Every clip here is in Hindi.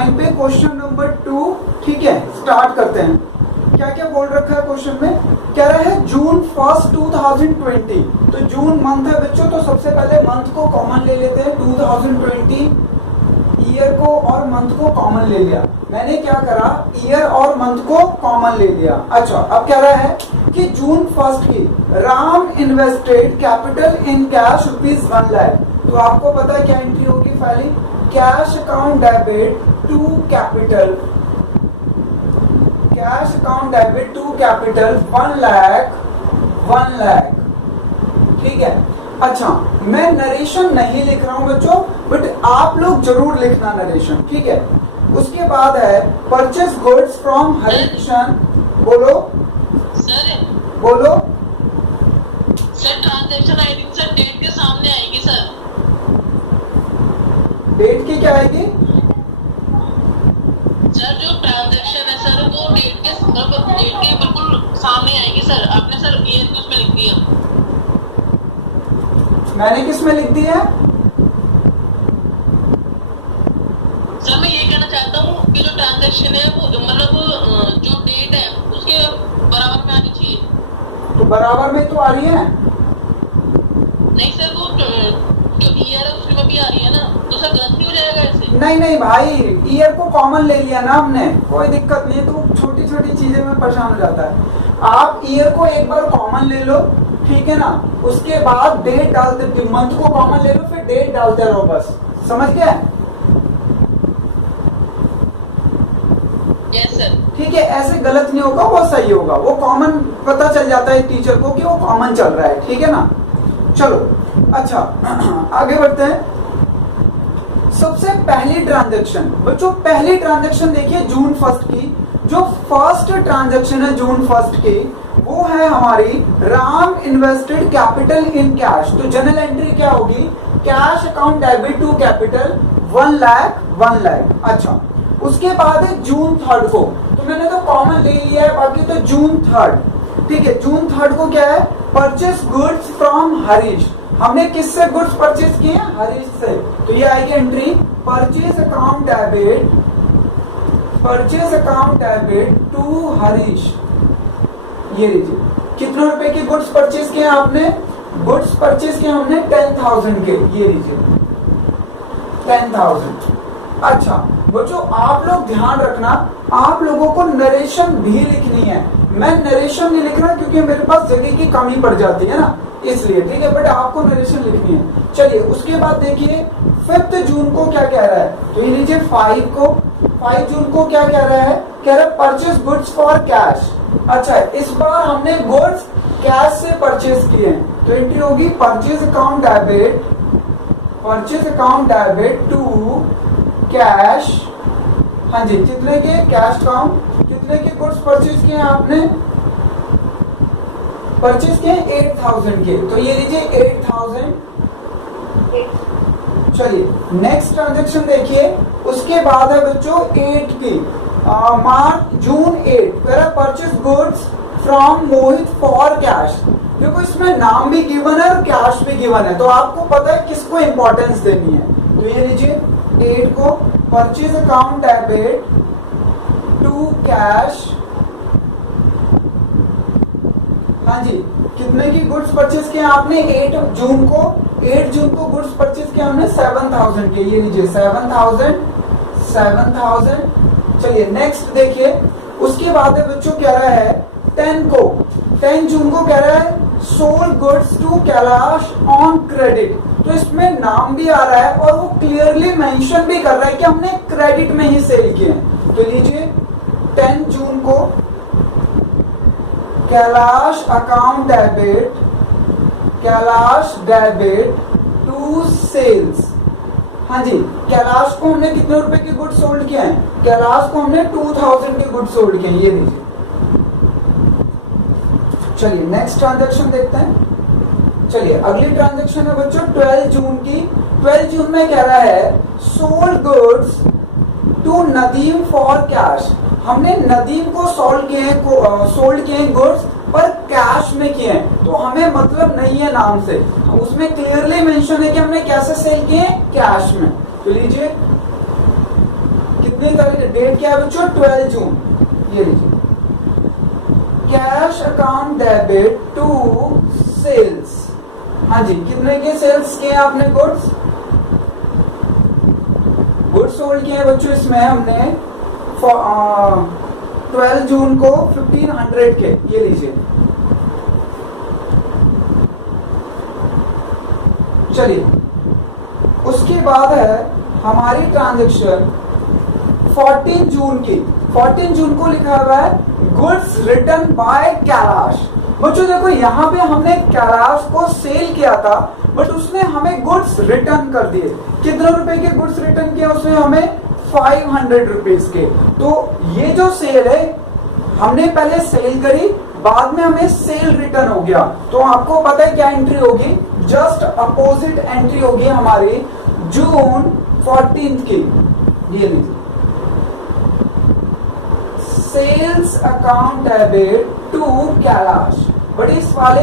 टाइम पे क्वेश्चन नंबर 2, ठीक है, स्टार्ट करते हैं। क्या क्या बोल रखा है क्वेश्चन में? कह रहा है जून 1 2020। तो जून मंथ है बच्चों, तो सबसे पहले मंथ को कॉमन ले लेते हैं। 2020 ईयर को और मंथ को कॉमन ले लिया। मैंने क्या करा, ईयर और मंथ को कॉमन ले लिया। अच्छा, अब कह रहा है कि जून 1 की Ram invested capital in cash ₹1 lakh. तो आपको पता है क्या एंट्री होगी पहले? Cash account debit to capital, cash account debit to capital 1 lakh, 1 lakh, ठीक है। अच्छा, मैं नरेशन नहीं लिख रहा हूं बच्चों, बट आप लोग जरूर लिखना नरेशन, ठीक है। उसके बाद है परचेस गुड्स फ्रॉम हरिशन। बोलो सर, बोलो sir transaction ID sir date के सामने आएगी सर। डेट की क्या आएगी? सर जो ट्रांजैक्शन है सर वो डेट के बिल्कुल सामने आएगी सर। आपने सर ईयर को उसमें लिख दिया। मैंने किस में लिख दिया? सर मैं ये कहना चाहता हूँ कि जो ट्रांजैक्शन है वो मतलब जो डेट है उसके बराबर में आनी चाहिए। तो बराबर में तो आ रही है। नहीं सर, वो जो ईयर है उसमें भी आ रही है ना, तो सर गलत नहीं हो जाएगा ऐसे? नहीं नहीं भाई, ईयर को कॉमन ले लिया ना हमने, कोई दिक्कत नहीं है। तो छोटी छोटी चीजें में परेशान हो जाता है। आप ईयर को एक बार कॉमन ले लो, ठीक है ना, उसके बाद डेट डालते, मंथ को कॉमन ले लो, फिर डेट डालते रहो, बस समझ गए? Yes sir. ठीक है, ऐसे गलत नहीं होगा, वो सही होगा। वो कॉमन पता चल जाता है टीचर को कि वो कॉमन चल रहा है, ठीक है ना। चलो अच्छा, आगे बढ़ते हैं। सबसे पहली ट्रांजैक्शन बच्चों, पहली ट्रांजैक्शन देखिए जून 1 की। जो फर्स्ट ट्रांजैक्शन है जून 1 की, वो है हमारी Ram invested capital in cash. तो जनरल एंट्री क्या होगी? Cash account debit to capital 1 lakh, 1 lakh. अच्छा, उसके बाद है जून 3 को। तो मैंने तो कॉमन ले लिया है, बाकी तो जून 3, ठीक है। जून 3 को क्या है? Purchase goods from Harish. हमने किससे गुड्स परचेस किए हैं? हरीश से। तो ये आएगी entry purchase account debit, purchase account debit to Harish. ये लीजिए, कितने रुपए के गुड्स परचेस किए आपने? गुड्स परचेस किए हमने 10,000 के। ये लीजिए 10,000। अच्छा बच्चों, आप लोग ध्यान रखना, आप लोगों को नरेशन भी लिखनी है। मैं नरेशन नहीं लिख रहा क्योंकि मेरे पास जगह की कमी पड़ जाती है ना, इसलिए, ठीक है, बट आपको नरेशन लिखनी है। चलिए उसके बाद देखिए 5 जून को क्या कह रहा है? तो ये लीजिए 5 जून को क्या कह रहा है? कह रहा है परचेस गुड्स फॉर कैश। अच्छा, इस बार हमने गुड्स कैश से परचेस किए हैं, तो एंट्री होगी purchase account debit, purchase account debit to cash. हाँ जी, कितने के? कैश अकाउंट, कितने के गुड्स परचेज किए आपने? परचेज किए 8,000 के। तो ये लीजिए 8,000। चलिए नेक्स्ट ट्रांजेक्शन देखिए। उसके बाद है बच्चों 8 की, जून 8 purchase goods from Mohit for cash. देखो इसमें नाम भी गिवन है और कैश भी गिवन है, तो आपको पता है किसको इंपॉर्टेंस देनी है। तो ये लीजिए 8 को purchase account debit to cash. हाँ जी, कितने की गुड्स परचेज किए आपने? 8 जून को। 8 जून को गुड्स परचेज किया हमने 7,000 के। ये लीजिए 7,000, 7,000। चलिए नेक्स्ट देखिए। उसके बाद है बच्चों कह रहा है 10 को, 10 जून को कह रहा है sold goods to Kailash on credit. तो इसमें नाम भी आ रहा है और वो क्लियरली मेंशन भी कर रहा है कि हमने क्रेडिट में ही सेल किए हैं। तो लीजिए 10 जून को Kailash account debit, Kailash debit to sales. हाँ जी, कैलाश को हमने कितने रुपए के गुड्स सोल्ड किए हैं? कैलाश को हमने 2,000 के गुड्स सोल्ड किए हैं। ये लीजिए। चलिए नेक्स्ट ट्रांजैक्शन देखते हैं। चलिए अगली ट्रांजैक्शन है बच्चों 12 जून की। 12 जून में कह रहा है sold goods to Nadeem for cash. हमने नदीम को सोल्ड किए हैं गुड्स, पर कैश में किए हैं, तो हमें मतलब नहीं है नाम से, उसमें क्लियरली मेंशन है कि हमने कैसे सेल किए? कैश में। तो लीजिए कितनी तारीख डेट क्या है बच्चों 12 जून। ये लीजिए cash account debit to sales. हाँ जी कितने के सेल्स किए आपने गुड्स सोल्ड किए बच्चों इसमें हमने 12 जून को 1500 के। ये लीजिए चलिए उसके बाद है हमारी ट्रांजैक्शन 14 जून की। 14 जून को लिखा हुआ है गुड्स रिटर्न बाय कैलाश। बच्चों देखो यहाँ पे हमने कैलाश को सेल किया था बट उसने हमें गुड्स रिटर्न कर दिए। कितने रुपए के गुड्स रिटर्न किए उसने हमें 500 रुपीज के। तो ये जो सेल है हमने पहले सेल करी बाद में हमें सेल रिटर्न हो गया। तो आपको पता है क्या एंट्री होगी जस्ट अपोजिट एंट्री होगी हमारी जून 14 की। ये लीजिए sales account debit to Kailash. But इस वाले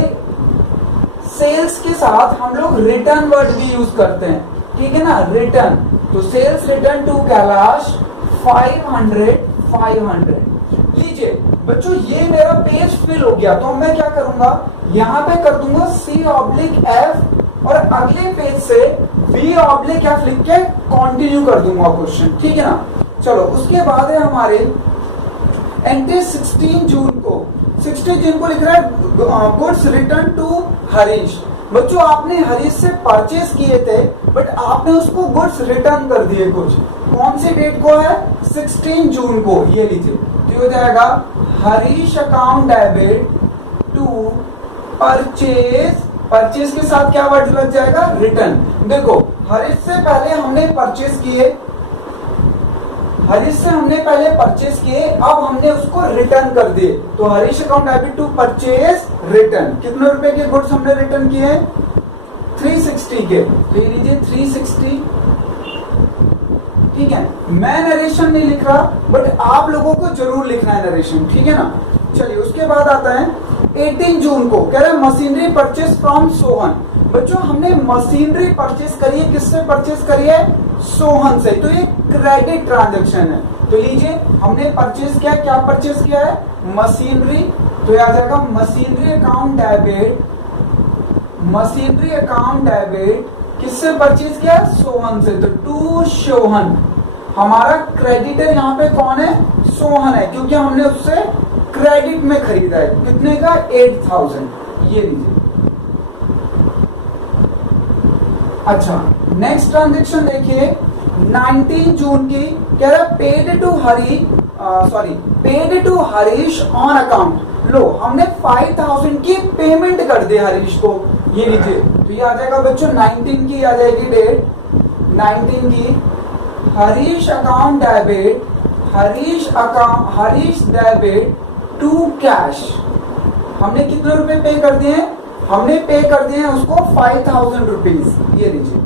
सेल्स के साथ हम लोग रिटर्न वर्ड भी यूज करते हैं ठीक है ना रिटर्न। तो सेल्स रिटर्न टू कैलाश 500। लीजिए बच्चों ये मेरा पेज फिल हो गया तो मैं क्या करूंगा यहाँ पे कर दूंगा C/F और अगले पेज से B/F लिख के कंटिन्यू कर दूंगा क्वेश्चन ठीक है ना। चलो उसके बाद है हमारे एंट्री 16 जून को लिख रहा है गुड्स रिटर्न टू हरीश। बच्चों आपने हरीश से परचेस किए थे बट आपने उसको गुड्स रिटर्न कर दिए कुछ। कौन सी डेट को है 16 जून को। ये लीजिए तो हो जाएगा Harish account debit to purchase के साथ क्या वर्ड लग जाएगा रिटर्न। देखो हरीश से पहले हमने परचेस किए अब हमने उसको रिटर्न कर दिए तो Harish account debit to purchase return. कितने रुपए के गुड्स हमने रिटर्न किए 360 के। तो ये लीजिए 360 ठीक है। मैं नरेशन नहीं लिख रहा बट आप लोगों को जरूर लिखना है नरेशन ठीक है ना। चलिए उसके बाद आता है 18 जून को कह रहे हैं मशीनरी परचेस फ्रॉम सोहन। बच्चों हमने मशीनरी परचेस करी है किससे परचेस करी है सोहन से। तो ये क्रेडिट ट्रांजैक्शन है। तो लीजिए हमने परचेस किया क्या परचेस किया है मशीनरी। तो ये आ जाएगा मशीनरी अकाउंट डेबिट किससे परचेस किया सोहन से। तो टू सोहन हमारा क्रेडिटर यहाँ पे कौन है सोहन है क्योंकि हमने उससे क्रेडिट में खरीदा है। कितने का 8000। ये लीजिए अच्छा नेक्स्ट ट्रांजेक्शन देखिए 19 जून की कह रहा paid to Harish on account. लो हमने 5000 की पेमेंट कर दी हरीश को। ये लीजिए तो ये आ जाएगा बच्चों 19 की आ जाएगी डेट 19 की हरीश डेबिट टू कैश। हमने कितने रुपए पे कर दिए हमने पे कर दिए हैं उसको 5000 रुपीज। ये लीजिए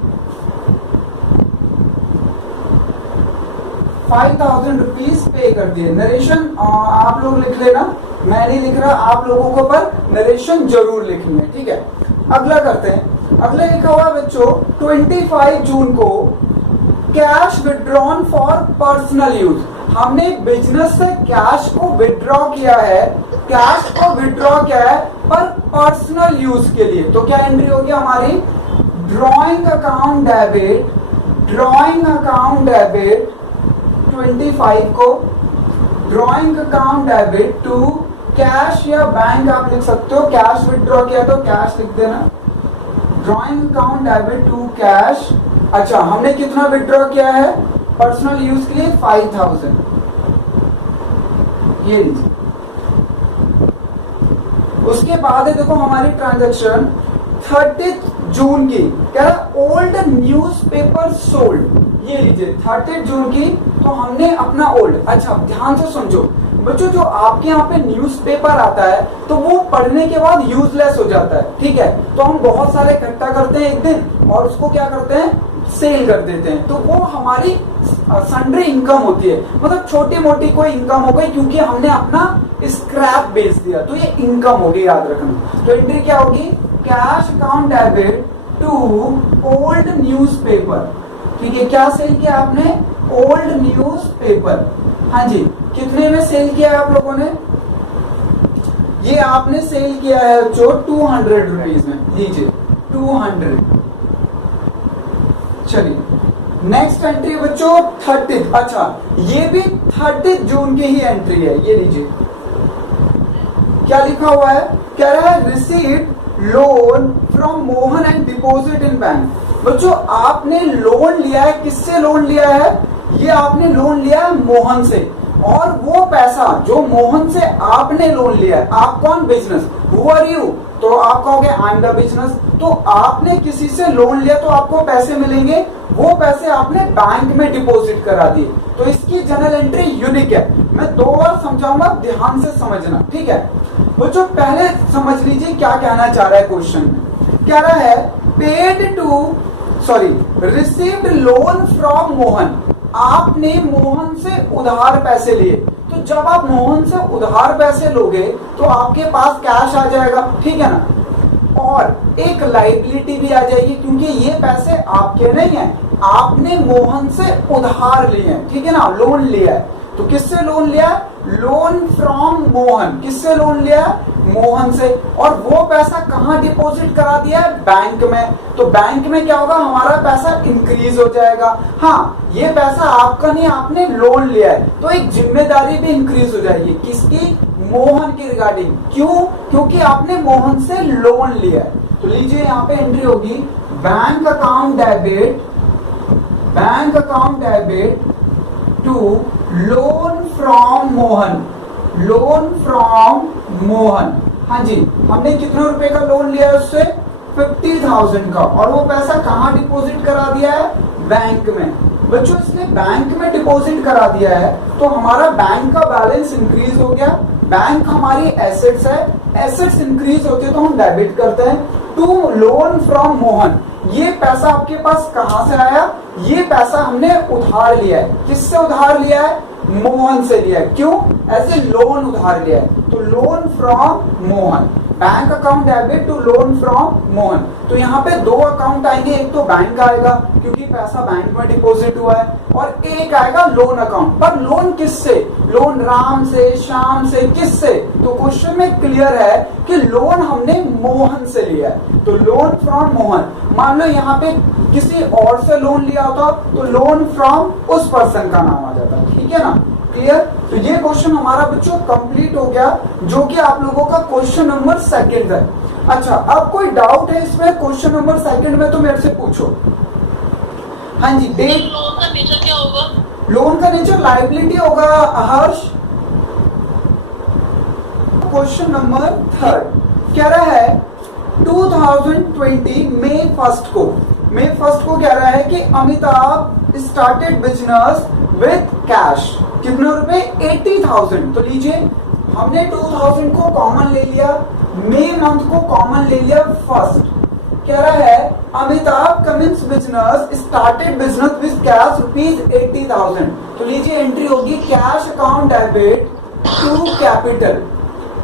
5000 रुपीज पे कर दिए। नरेशन आप लोग लिख लेना मैं नहीं लिख रहा आप लोगों को पर नरेशन जरूर लिखनी है ठीक है। अगला करते हैं अगले लिखा हुआ बच्चों 25 जून को cash withdrawn for personal use. हमने बिजनेस से कैश को विड्रॉ किया है पर पर्सनल यूज के लिए। तो क्या एंट्री होगी हमारी ड्रॉइंग अकाउंट डेबिट 25 को drawing account debit to cash या बैंक आप लिख सकते हो। कैश विड्रॉ किया तो कैश लिख देना drawing account debit to cash. अच्छा हमने कितना विड्रॉ किया है पर्सनल यूज के लिए 5000। ये लीजिए उसके बाद है देखो हमारी ट्रांजैक्शन 30 जून की क्या ओल्ड न्यूज़पेपर सोल्ड। ये लीजिए 30 जून की तो हमने अपना ओल्ड। अच्छा ध्यान से समझो बच्चों जो आपके यहाँ पे न्यूज़पेपर आता है तो वो पढ़ने के बाद यूजलेस हो जाता है ठीक है। तो हम बहुत सारे इकट्ठा करते हैं एक दिन और उसको क्या करते हैं सेल कर देते हैं। तो वो हमारी सन्ड्री इनकम होती है मतलब छोटी मोटी कोई इनकम हो गई क्योंकि हमने अपना स्क्रैप बेच दिया तो ये इनकम होगी याद रखना। तो एंट्री क्या होगी cash account debit to old newspaper ठीक है। क्या सेल किया आपने ओल्ड न्यूज़पेपर। हाँ जी, कितने में सेल किया है आप लोगों ने? ये आपने सेल किया है जो 200 रुपीज में, लीजिए 200। चलिए नेक्स्ट एंट्री बच्चों 30। अच्छा, ये भी 30 जून की ही एंट्री है। ये लीजिए क्या लिखा हुआ है, कह रहा है received loan from Mohan and deposit in bank. बच्चों आपने लोन लिया है, किससे लोन लिया है? ये आपने लोन लिया है मोहन से, और वो पैसा जो मोहन से आपने लोन लिया है, आप कौन? बिजनेस। Who are you? तो आप कहोगे आई एम द बिजनेस। तो आपने किसी से लोन लिया तो आपको पैसे मिलेंगे, वो पैसे आपने बैंक में डिपॉजिट करा दिए, तो इसकी जनरल एंट्री यूनिक है। मैं 2 बार समझाऊंगा, ध्यान से समझना, ठीक है बच्चों? पहले समझ लीजिए क्या कहना चाह रहा है क्वेश्चन में। कह रहा है paid to received loan from Mohan. आपने मोहन से उधार पैसे लिए, तो जब आप मोहन से उधार पैसे लोगे तो आपके पास कैश आ जाएगा, ठीक है ना, और एक लायबिलिटी भी आ जाएगी, क्योंकि ये पैसे आपके नहीं है, आपने मोहन से उधार लिए हैं, ठीक है ना, लोन लिया है। तो किससे लोन लिया? Loan from Mohan. किससे लोन लिया? मोहन से। और वो पैसा कहाँ डिपॉजिट करा दिया है? बैंक में। तो बैंक में क्या होगा? हमारा पैसा इंक्रीज हो जाएगा। हाँ, ये पैसा आपका नहीं, आपने लोन लिया है, तो एक जिम्मेदारी भी इंक्रीज हो जाएगी। किसकी? मोहन की रिगार्डिंग। क्यों? क्योंकि आपने मोहन से लोन लिया है। तो लीजिए यहाँ पे एंट्री होगी bank account debit to loan from Mohan. हाँ जी, हमने कितने रुपए का लोन लिया है उससे? 50,000 का, और वो पैसा कहाँ डिपॉजिट करा दिया है? बैंक में। बच्चों इसने बैंक में डिपॉजिट करा दिया है, तो हमारा बैंक का बैलेंस इंक्रीज हो गया। बैंक हमारी एसेट्स है, एसेट्स इंक्रीज होते तो हम डेबिट करते हैं। टू लोन फ्रॉम मोहन, ये पैसा आपके पास कहां से आया? ये पैसा हमने उधार लिया है। किससे उधार लिया है? मोहन से लिया है। क्यों? ऐसे लोन उधार लिया है, तो loan from Mohan. Bank account debit to loan from Mohan. तो यहाँ पे 2 अकाउंट आएंगे, एक तो बैंक आएगा क्योंकि पैसा बैंक में डिपॉजिट हुआ है, और एक आएगा लोन अकाउंट। पर लोन किससे? लोन राम से, श्याम से, किससे? तो क्वेश्चन में क्लियर है कि लोन हमने मोहन से लिया है, तो लोन फ्रॉम मोहन। मान लो यहाँ पे किसी और से लोन लिया होता तो लोन फ्रॉम उस पर्सन का नाम आ जाता, ठीक है ना, क्लियर? तो ये क्वेश्चन हमारा बच्चों कंप्लीट हो गया, जो कि आप लोगों का क्वेश्चन नंबर 2 है। अच्छा, अब कोई डाउट है इसमें क्वेश्चन नंबर 2 में तो मेरे से पूछो। हाँ जी, डेट। लोन का नेचर क्या होगा? लोन का नेचर लायबिलिटी होगा हर्ष। क्वेश्चन नंबर 3 कह रहा है 2020 मई 1 को कह रहा है कि Amitabh started business with cash. कितने रुपए? 80,000। तो लीजिए हमने 2000 को कॉमन ले लिया, मई मंथ को कॉमन ले लिया फर्स्ट। कह रहा है Amitabh commences business started business with cash ₹80,000। तो लीजिए एंट्री होगी cash account debit to capital.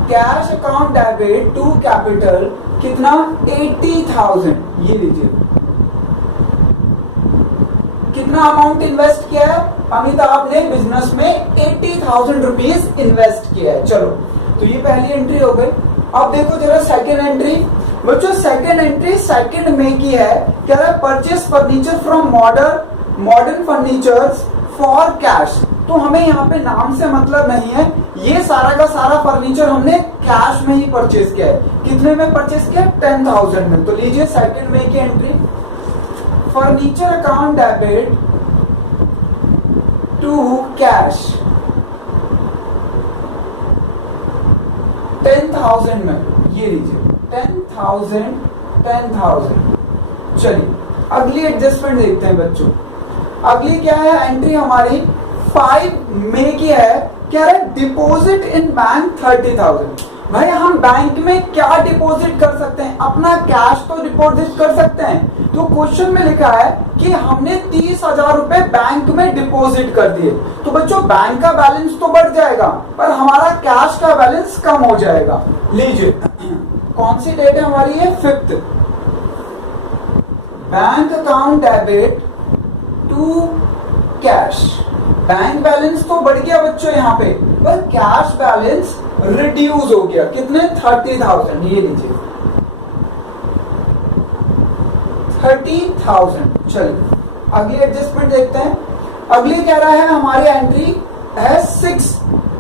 Cash account debit to capital कितना? 80,000। ये लीजिए कितना अमाउंट इन्वेस्ट किया है? अमिताभ ने बिजनेस में 80,000 रुपीज इन्वेस्ट किया है। चलो, तो ये पहली एंट्री हो गई। अब देखो जरा सेकंड एंट्री। बच्चों सेकंड एंट्री 2 मई की है। कह रहा है purchase furniture from modern furnitures for cash. तो हमें यहाँ पे नाम से मतलब नहीं है, ये सारा का सारा फर्नीचर हमने कैश में ही परचेस किया है। कितने में परचेस किया? 10,000 में। तो लीजिए 2 मई की entry, furniture account debit to cash 10,000 में। ये लीजिए 10,000। चलिए अगली एडजस्टमेंट देखते हैं बच्चों। अगली क्या है एंट्री हमारी? 5 मई की है। क्या है? Deposit in bank 30,000। भाई हम बैंक में क्या डिपॉजिट कर सकते हैं? अपना कैश तो डिपॉजिट कर सकते हैं। तो क्वेश्चन में लिखा है कि हमने 30,000 रुपए बैंक में डिपॉजिट कर दिए। तो बच्चों बैंक का बैलेंस तो बढ़ जाएगा, पर हमारा कैश का बैलेंस कम हो जाएगा। लीजिए कौन सी डेट है हमारी? ये 5th। Bank account debit to cash. Bank balance तो बढ़ गया बच्चों यहाँ पे, पर कैश बैलेंस रिड्यूस हो गया। कितने? 30,000। ये लीजिए 30,000। चलिए अगली एडजस्टमेंट देखते हैं। अगली कह रहा है हमारी एंट्री है 6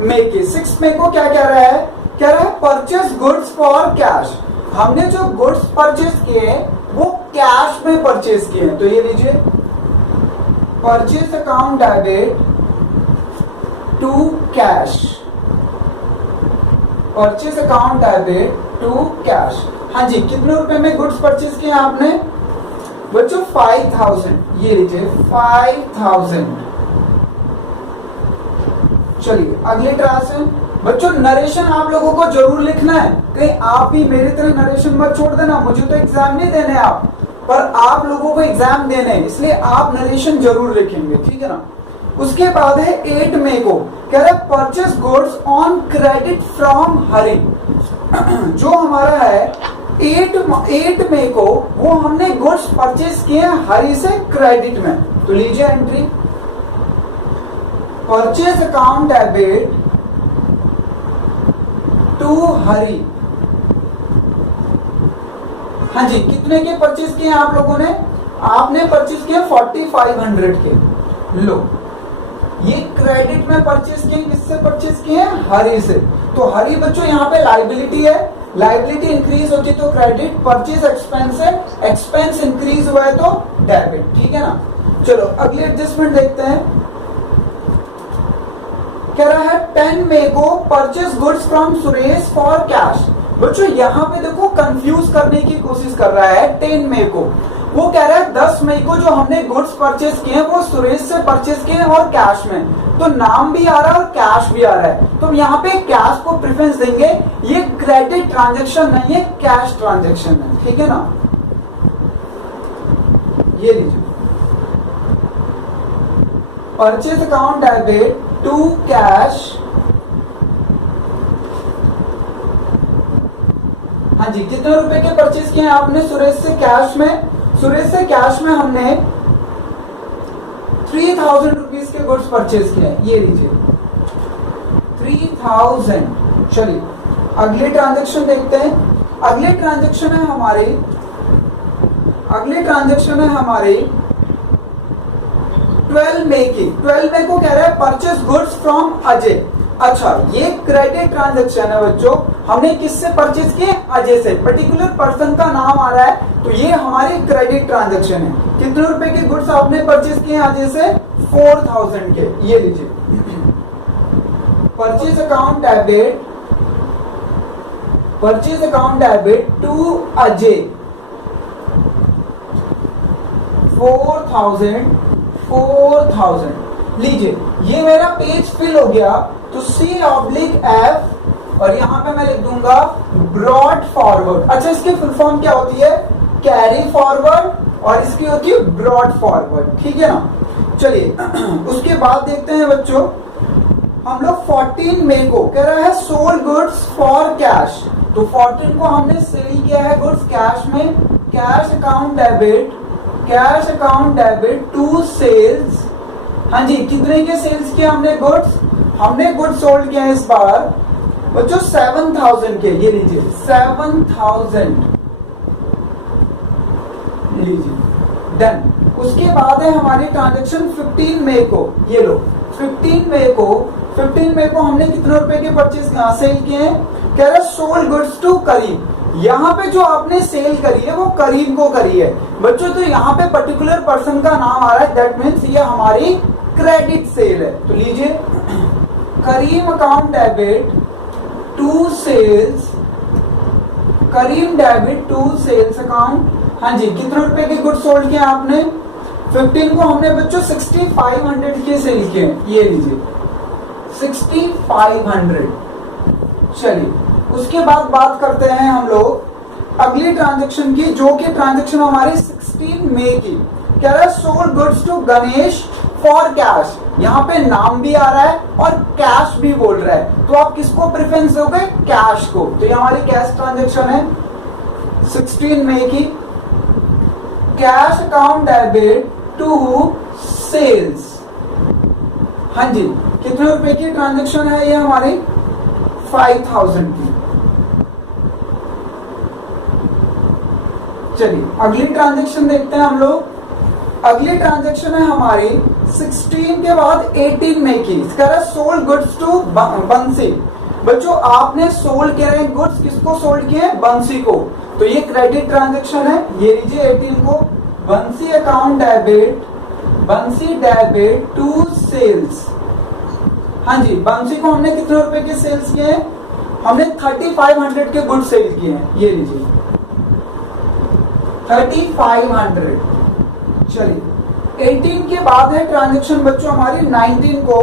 मई की। 6 मई को क्या कह रहा है? कह रहा है परचेस गुड्स फॉर कैश। हमने जो गुड्स परचेस किए वो कैश में परचेस किए हैं, तो ये लीजिए purchase account debit to cash. Purchase account debit to cash. हाँ जी, कितने रुपए में गुड्स परचेस किए आपने बच्चों? 5,000। ये लीजिए 5,000। चलिए अगले ट्रांसलेशन। बच्चों नरेशन आप लोगों को जरूर लिखना है, कहीं आप भी मेरी तरह नरेशन मत छोड़ देना। मुझे तो एग्जाम नहीं देने आप, पर आप लोगों को एग्जाम देने हैं, इसलिए आप नरेशन जरूर लिखेंगे, ठीक है ना। उसके बाद है 8 मई को कह रहा है purchase goods on credit from Hari. जो हमारा है 8 मई को वो हमने गुड्स परचेस किए हरि से क्रेडिट में, तो लीजिए entry purchase account debit to Hari. हाँ जी, कितने के परचेस किए आप लोगों ने? आपने परचेस किए 4500 के। लो ये क्रेडिट में परचेस किए, किससे परचेस किए? हरि से। तो हरि बच्चों यहाँ पे लाइबिलिटी है, लाइबिलिटी इंक्रीज होती तो क्रेडिट, परचेस एक्सपेंस है, एक्सपेंस इंक्रीज हुआ है तो डेबिट, ठीक है ना। चलो अगली एडजस्टमेंट देखते हैं। कह रहा है 10 मई को purchase goods from Suresh for cash. बच्चों यहाँ पे देखो कंफ्यूज करने की कोशिश कर रहा है। 10 मई को वो कह रहा है 10 मई को जो हमने गुड्स परचेस किए वो सुरेश से परचेस किए और कैश में, तो नाम भी आ रहा है और कैश भी आ रहा है, तो यहाँ पे कैश को प्रेफरेंस देंगे। ये क्रेडिट ट्रांजेक्शन नहीं है, कैश ट्रांजेक्शन है, ठीक है ना। ये लीजिए purchase account debit to cash. हाँ जी, कितने रुपए के परचेस किए आपने सुरेश से कैश में? सुरेश से कैश में हमने 3,000 रुपीज के गुड्स परचेस किए, ये लीजिए 3,000। चलिए अगले ट्रांजेक्शन देखते हैं। अगले ट्रांजेक्शन है हमारे 12 मई की। 12 मई को कह रहा है परचेस गुड्स फ्रॉम अजय। अच्छा, ये क्रेडिट ट्रांजैक्शन है बच्चों, हमने किससे परचेस किए? अजय से। पर्टिकुलर पर्सन का नाम आ रहा है, तो ये हमारी क्रेडिट ट्रांजैक्शन है। कितने रुपए के गुड्स आपने परचेस किए अजय से? 4,000 के। ये लीजिए purchase account debit to Ajay 4,000। लीजिए ये मेरा पेज फिल हो गया, तो C/F और यहां पे मैं लिख दूंगा ब्रॉड फॉरवर्ड। अच्छा, इसकी फुल फॉर्म क्या होती है? कैरी फॉरवर्ड, और इसकी होती है ब्रॉड फॉरवर्ड, ठीक है ना। चलिए उसके बाद देखते हैं बच्चों, हम लोग 14 मई को कह रहा है सोल्ड गुड्स फॉर कैश। तो 14 को हमने सेल किया है गुड्स कैश में। Cash account debit to sales. हाँ जी, कितने के सेल्स किया हमने गुड्स? हमने गुड्स सोल्ड किया इस बार बच्चों 7,000 के। ये लीजिए 7,000 लीजिए डन। उसके बाद है हमारी ट्रांजैक्शन 15 मई को। ये लो 15 मई को हमने कितने रुपए के परचेज सेल किए हैं? कह रहा सोल्ड गुड्स टू करीम। यहाँ पे जो आपने सेल करी है वो करीम को करी है बच्चों, तो यहाँ पे पर्टिकुलर पर्सन का नाम आ रहा है, दैट मीन्स ये हमारी क्रेडिट सेल है। तो लीजिए Karim account debit to sales, Karim debit to sales account. हाँ जी, कितने रुपए के गुड्स सोल्ड किए आपने? 15 को हमने बच्चों 6,500 के सेल किए। ये लीजिए 6,500। चलिए उसके बाद बात करते हैं हम लोग अगली ट्रांजैक्शन की, जो कि ट्रांजैक्शन हमारी 16 मई की। कह रहा है sold goods to Ganesh for cash. यहाँ पे नाम भी आ रहा है और कैश भी बोल रहा है, तो आप किसको प्रेफरेंस दोगे? कैश को। तो ये हमारी कैश ट्रांजैक्शन है 16 मई की। Cash account debit to sales. हाँ जी, कितने रुपए की ट्रांजेक्शन है ये हमारी 5000 की। चलिए अगली ट्रांजेक्शन देखते हैं हम लोग। अगली ट्रांजेक्शन है हमारी 16 के बाद 18 में की। सोल्ड गुड्स टू बंसी। बच्चों आपने सोल्ड किए गुड्स, किसको सोल्ड किए? बंसी को। तो ये क्रेडिट ट्रांजेक्शन है। ये लीजिए 18 को, बंसी अकाउंट डेबिट, बंसी डेबिट टू सेल्स। हाँ जी, बंसी को हमने कितने रुपए के सेल्स किए हैं? हमने 3500 के गुड सेल किए हैं। ये लीजिए 3500। चलिए 18 के बाद है ट्रांजेक्शन बच्चों हमारी 19 को,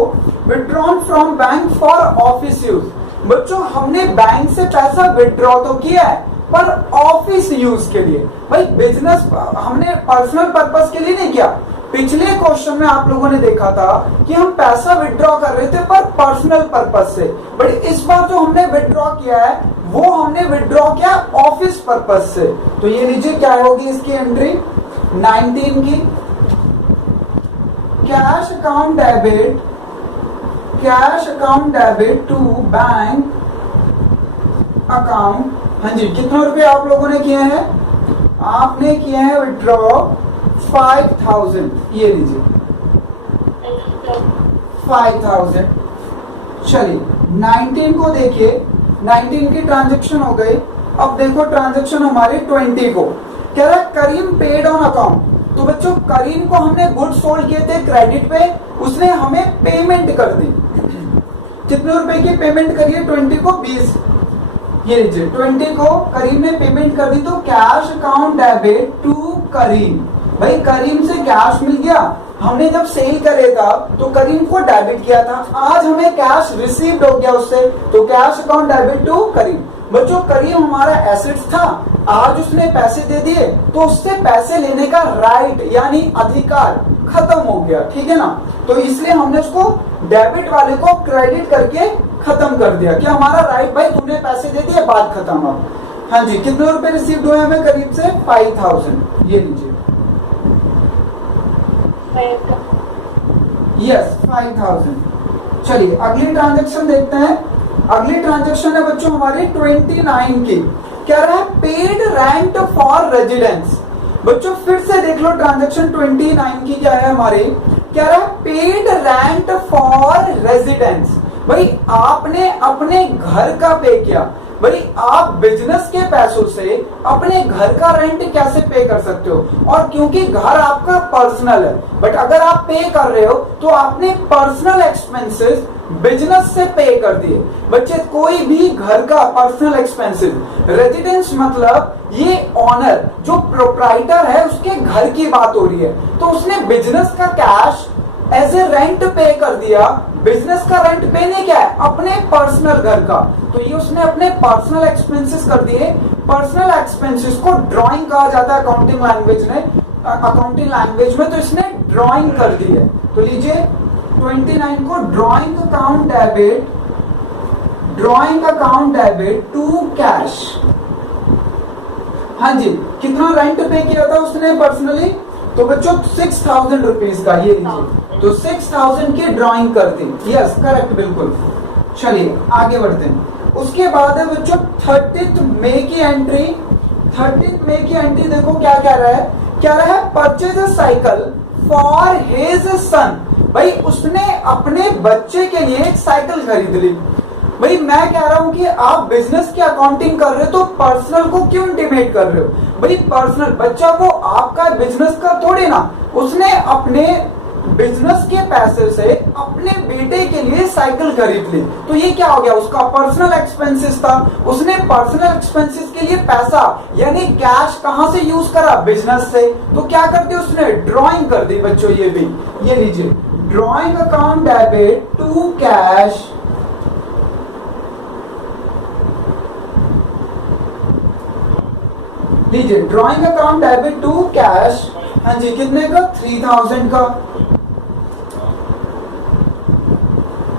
withdrawn from bank for office use. बच्चों हमने बैंक से पैसा विड्रॉ तो किया है पर ऑफिस यूज के लिए। भाई बिजनेस हमने पर्सनल पर्पस के लिए नहीं किया। पिछले क्वेश्चन में आप लोगों ने देखा था कि हम पैसा विड्रॉ कर रहे थे पर पर्सनल पर्पस से, बट इस बार जो हमने विड्रॉ किया है वो हमने विड्रॉ किया ऑफिस पर्पस से। तो ये लीजिए क्या होगी इसकी एंट्री 19 की, cash account debit, cash account debit to bank account. हाँ जी, कितने रुपए आप लोगों ने किए हैं? आपने किए हैं विड्रॉ 5000। ये लीजिए 5000। चलिए 19 को देखिए, 19 की ट्रांजैक्शन हो गई। अब देखो ट्रांजैक्शन हमारी 20 को, कह रहा है करीम पेड ऑन अकाउंट। तो बच्चों करीम को हमने गुड्स सोल्ड किए थे क्रेडिट पे, उसने हमें पेमेंट कर दी। कितने रुपए की पेमेंट करी है? 20 को 20। ये लीजिए 20 को करीम ने पेमेंट कर दी। तो कैश अकाउंट डेबिट टू करीम। भाई करीम से कैश मिल गया, हमने जब सेल करे था तो करीम को डेबिट किया था, आज हमें कैश रिसीव्ड हो गया उससे, तो कैश अकाउंट डेबिट टू करीम। बच्चों करीम हमारा एसेट्स था, आज उसने पैसे दे दिए तो उससे पैसे लेने का राइट यानी अधिकार खत्म हो गया, ठीक है ना। तो इसलिए हमने उसको डेबिट वाले को क्रेडिट करके खत्म कर दिया कि हमारा राइट भाई तुमने पैसे दे दिए, बात खत्म। अब हाँ जी, कितने रुपए रिसीव्ड हुए हमें? करीब से 5000। ये लीजिए यस 5000। चलिए अगली ट्रांजैक्शन देखते हैं। अगली ट्रांजैक्शन है बच्चों हमारी 29 की, क्या रहा है? Paid rent for residence. बच्चों फिर से देख लो ट्रांजैक्शन 29 की क्या है हमारी, क्या रहा है? Paid rent for residence. भाई आपने अपने घर का पे किया। भाई आप बिजनेस के पैसों से अपने घर का रेंट कैसे पे कर सकते हो? और क्योंकि घर आपका पर्सनल है, बट अगर आप पे कर रहे हो तो आपने पर्सनल एक्सपेंसेस बिजनेस से पे कर दिए। बच्चे कोई भी घर का पर्सनल एक्सपेंसेस, रेजिडेंस मतलब ये ऑनर जो प्रोप्राइटर है उसके घर की बात हो रही है, तो उसने बिजनेस का कैश एज ए रेंट पे कर दिया। बिजनेस का रेंट पे नहीं क्या है? अपने पर्सनल घर का। तो ये उसने अपने पर्सनल एक्सपेंसेस कर दिए। पर्सनल एक्सपेंसेस को ड्राइंग कहा जाता है अकाउंटिंग लैंग्वेज में, तो इसने ड्राइंग कर दी है। तो लीजिए 29 को drawing account debit to cash. हाँ जी, कितना रेंट पे किया था उसने पर्सनली? तो बच्चों 6000 रुपीज का। ये लीजिए तो 6000 की ड्राइंग कर दी। यस करेक्ट, बिल्कुल। चलिए आगे बढ़ते हैं। उसके बाद है बच्चों 30 मई की एंट्री। 30 मई की एंट्री देखो क्या कह रहा है, क्या रहा है? Purchase a cycle for his son. भाई उसने अपने बच्चे के लिए एक साइकिल खरीद ली। भाई मैं कह रहा हूं कि आप बिजनेस की अकाउंटिंग कर रहे हो तो पर्सनल को क्यों इंटीमेट कर रहे हो? भाई पर्सनल बच्चा वो आपका बिजनेस का थोड़ी ना, उसने अपने बिजनेस के पैसे से अपने बेटे के लिए साइकिल खरीद ली। तो ये क्या हो गया? उसका पर्सनल एक्सपेंसेस था। उसने पर्सनल एक्सपेंसेस के लिए पैसा यानी कैश कहां से यूज करा? बिजनेस से। तो क्या कर दी उसने? ड्राइंग कर दी बच्चों। ये भी ये लीजिए drawing account debit to cash. लीजिए drawing account debit to cash. हाँ जी, कितने का? 3000 का।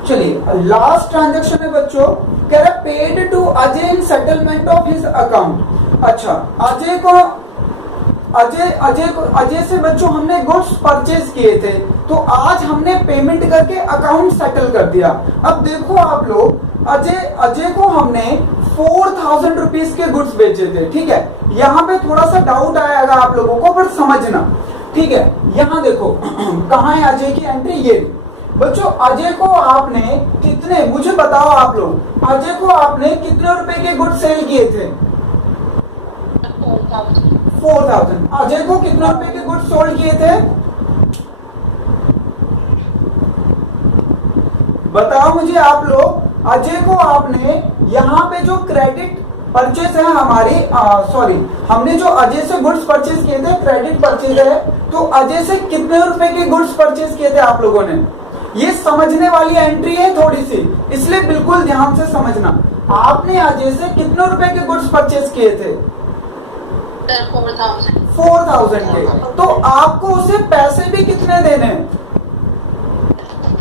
चलिए लास्ट ट्रांजैक्शन है बच्चों, कह रहा paid to Ajay in settlement of his account. अच्छा अजय से बच्चों हमने गुड्स परचेज किए थे, तो आज हमने पेमेंट करके अकाउंट सेटल कर दिया। अब देखो आप लोग, अजय को हमने 4000 रुपीज के गुड्स बेचे थे, ठीक है। यहाँ पे थोड़ा सा डाउट आएगा आप लोगों को, पर समझना, ठीक है। यहाँ देखो कहाँ है अजय की एंट्री, ये बच्चों अजय को आपने कितने, मुझे बताओ आप लोग, अजय को आपने कितने रुपए के गुड्स सेल किए थे? 4000। अजय को कितने रुपए के गुड्स सोल्ड किए थे? बताओ मुझे आप लोग। अजय को आपने यहाँ पे जो क्रेडिट परचेज है हमारी, सॉरी, हमने जो अजय से गुड्स परचेज किए थे, क्रेडिट परचेज है, तो अजय से कितने रुपए के गुड्स परचेज किए थे आप लोगों ने? ये समझने वाली एंट्री है थोड़ी सी, इसलिए बिल्कुल ध्यान से समझना। आपने अजय से कितने रुपए के गुड्स परचेज किए थे? 4000 के। तो आपको उसे पैसे भी कितने देने?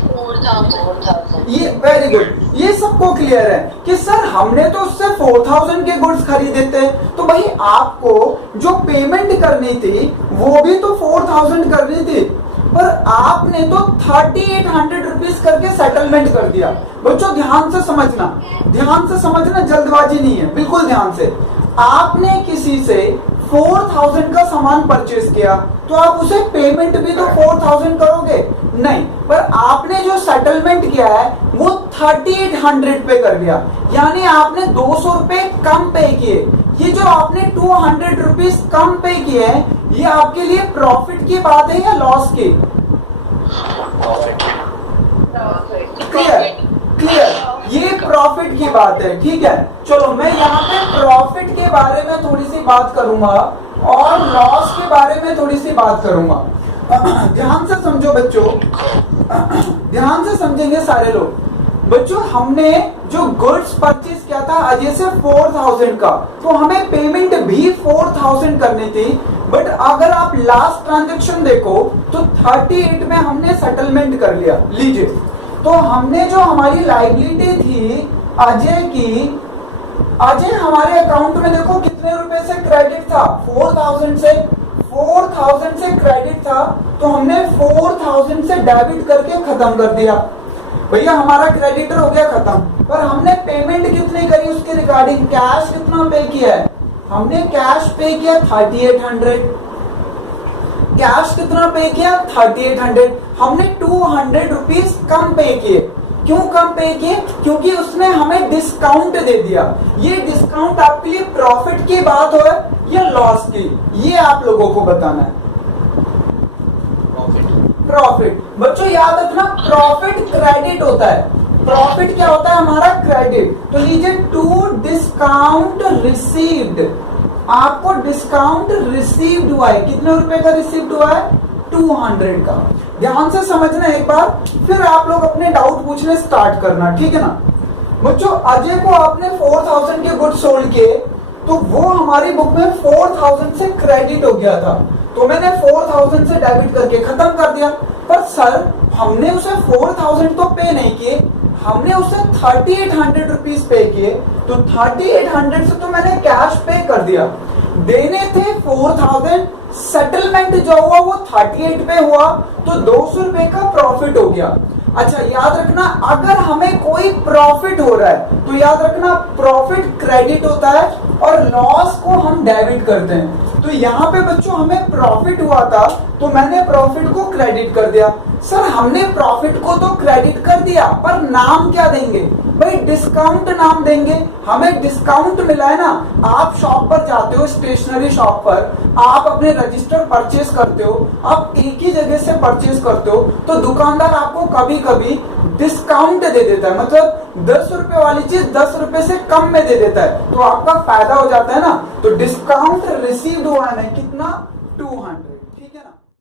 4000। ये वेरी गुड, ये सबको क्लियर है कि सर हमने तो उससे 4000 के गुड्स खरीदे थे, तो भाई आपको जो पेमेंट करनी थी वो भी तो 4000 करनी थी, पर आपने तो 3800 रुपीज करके सेटलमेंट कर दिया। बच्चों ध्यान से समझना, जल्दबाजी नहीं है, बिल्कुल ध्यान से। आपने किसी से 4000 का सामान परचेज किया, तो आप उसे पेमेंट भी तो 4000 करोगे? नहीं, पर आपने जो सेटलमेंट किया है वो 3800 पे कर दिया, यानी आपने 200 रुपए कम पे किए। ये जो आपने 200 रुपीज कम पे किए हैं, ये आपके लिए प्रॉफिट की बात है या लॉस की? क्लियर, ये प्रॉफिट की बात है, ठीक है। चलो मैं यहाँ पे प्रॉफिट के बारे में थोड़ी सी बात करूंगा और लॉस के बारे में थोड़ी सी बात करूंगा। ध्यान से समझो बच्चों, ध्यान से समझेंगे सारे लोग। बच्चों हमने जो गुड्स परचेज किया था अजय से 4000 का, तो हमें पेमेंट भी 4000 करनी थी, बट अगर आप लास्ट ट्रांजेक्शन देखो तो 38 में हमने सेटलमेंट कर लिया। लीजिए, तो हमने जो हमारी लायबिलिटी थी अजय की, अजय हमारे अकाउंट में देखो कितने रुपए से क्रेडिट था? 4000 से क्रेडिट था, तो हमने 4000 से डेबिट करके खत्म कर दिया। भैया हमारा क्रेडिटर हो गया खत्म, पर हमने पेमेंट कितनी करी उसके रिगार्डिंग? कैश कितना पे किया है? हमने कैश पे किया 3800। कैश कितना पे किया? 3800। हमने 200 रुपीज कम पे किए। क्यों कम पे किए? क्योंकि उसने हमें डिस्काउंट दे दिया। ये डिस्काउंट आपके लिए प्रॉफिट की बात हो या लॉस की, ये आप लोगों को बताना है। प्रॉफिट बच्चों याद रखना, प्रॉफिट क्रेडिट होता है। प्रॉफिट क्या होता है? हमारा क्रेडिट। तो लीजिए, टू डिस्काउंट रिसीव्ड, आपको डिस्काउंट रिसीव्ड हुआ है। कितने रुपए का रिसीव्ड हुआ है? 200 का। ध्यान से समझना एक बार, फिर आप लोग अपने डाउट पूछने स्टार्ट करना, ठीक है ना। बच्चों अजय को आपने 4000 के गुड्स सोल्ड किए, तो वो हमारी बुक में 4000 से क्रेडिट हो गया था, तो मैंने 4000 से डेबिट करके खत्म कर दिया। पर सर हमने उसे 4000 तो पे नहीं किए, हमने उसे 3800 रुपीज पे किए, तो 3800 से तो मैंने कैश पे कर दिया। देने थे 4000, सेटलमेंट जो हुआ वो 38 पे हुआ, तो 200 रुपए का प्रॉफिट हो गया। अच्छा याद रखना, अगर हमें कोई प्रॉफिट हो रहा है तो याद रखना प्रॉफिट क्रेडिट होता है और लॉस को हम डेबिट करते हैं। तो यहाँ पे बच्चों हमें प्रॉफिट हुआ था, तो मैंने प्रॉफिट को क्रेडिट कर दिया। सर हमने प्रॉफिट को तो क्रेडिट कर दिया, पर नाम क्या देंगे? भाई डिस्काउंट नाम देंगे। हमें डिस्काउंट मिला है ना। आप शॉप पर जाते हो, स्टेशनरी शॉप पर, आप अपने रजिस्टर परचेज करते हो, आप एक ही जगह से परचेज करते हो, तो दुकानदार आपको कभी कभी डिस्काउंट दे देता है, मतलब 10 रुपए वाली चीज 10 रुपए से कम में दे देता है, तो आपका फायदा हो जाता है ना। तो डिस्काउंट रिसीव्ड हुआ है कितना? 200।